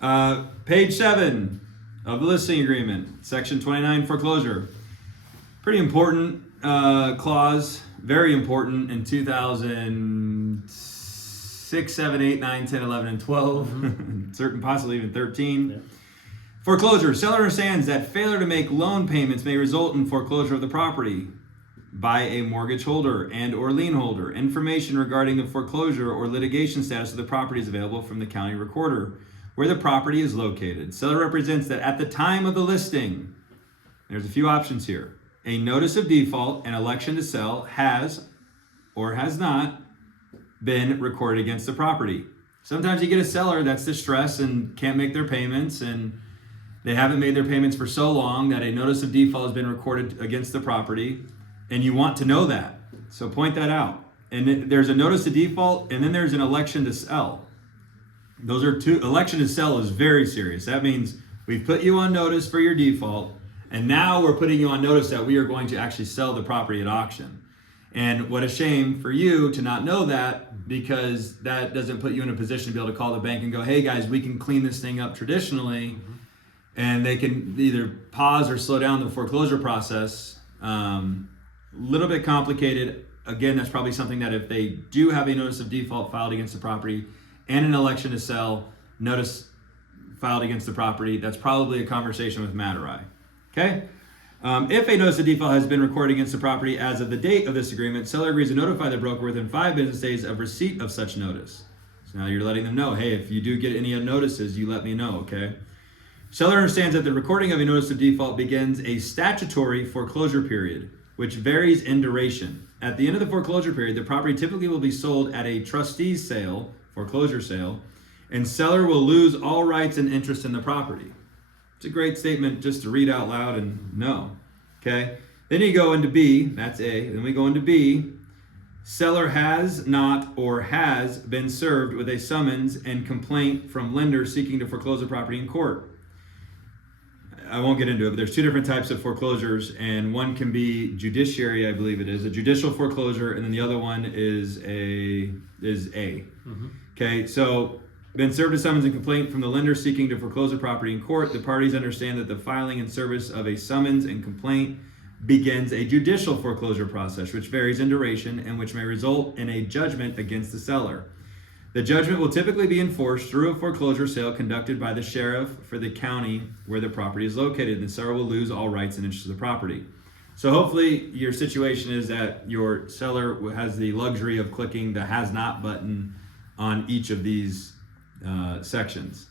Page 7 of the listing agreement, section 29, foreclosure. Pretty important clause, very important in 2006, 7, 8, 9, 10, 11, and 12, certain possibly even 13. Yeah. Foreclosure. Seller understands that failure to make loan payments may result in foreclosure of the property by a mortgage holder and or lien holder. Information regarding the foreclosure or litigation status of the property is available from the county recorder where the property is located. Seller represents that at the time of the listing, there's a few options here. A notice of default and election to sell has or has not been recorded against the property. Sometimes you get a seller that's distressed and can't make their payments, and they haven't made their payments for so long that a notice of default has been recorded against the property, and you want to know that. So point that out. And there's a notice of default, and then there's an election to sell. Those are two. Election to sell is very serious. That means we've put you on notice for your default, and now we're putting you on notice that we are going to actually sell the property at auction. And what a shame for you to not know that, because that doesn't put you in a position to be able to call the bank and go, hey guys, we can clean this thing up traditionally. And they can either pause or slow down the foreclosure process. Little bit complicated. Again, that's probably something that if they do have a notice of default filed against the property and an election to sell notice filed against the property, that's probably a conversation with Matt or I. Okay? If a notice of default has been recorded against the property as of the date of this agreement, seller agrees to notify the broker within 5 business days of receipt of such notice. So now you're letting them know, hey, if you do get any notices, you let me know, okay? Seller understands that the recording of a notice of default begins a statutory foreclosure period, which varies in duration. At the end of the foreclosure period, the property typically will be sold at a trustee's sale, foreclosure sale, and seller will lose all rights and interest in the property. It's a great statement just to read out loud and know, okay? Then you go into B, that's A, then we go into B. Seller has not or has been served with a summons and complaint from lender seeking to foreclose the property in court. I won't get into it, but there's two different types of foreclosures, and one can be judiciary, I believe it is, a judicial foreclosure, and then the other one is A. Okay, so been served a summons and complaint from the lender seeking to foreclose the property in court. The parties understand that the filing and service of a summons and complaint begins a judicial foreclosure process, which varies in duration and which may result in a judgment against the seller. The judgment will typically be enforced through a foreclosure sale conducted by the sheriff for the county where the property is located. The seller will lose all rights and interests of the property. So hopefully your situation is that your seller has the luxury of clicking the has not button on each of these sections.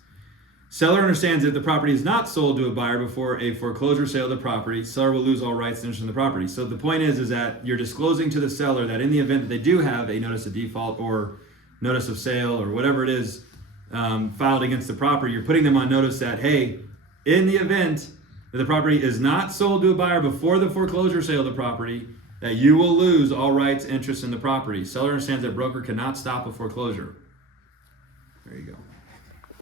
Seller understands that if the property is not sold to a buyer before a foreclosure sale of the property, seller will lose all rights and interest in the property. So the point is that you're disclosing to the seller that in the event that they do have a notice of default or notice of sale or whatever it is filed against the property, you're putting them on notice that, hey, in the event that the property is not sold to a buyer before the foreclosure sale of the property, that you will lose all rights, interest in the property. Seller understands that broker cannot stop a foreclosure. There you go.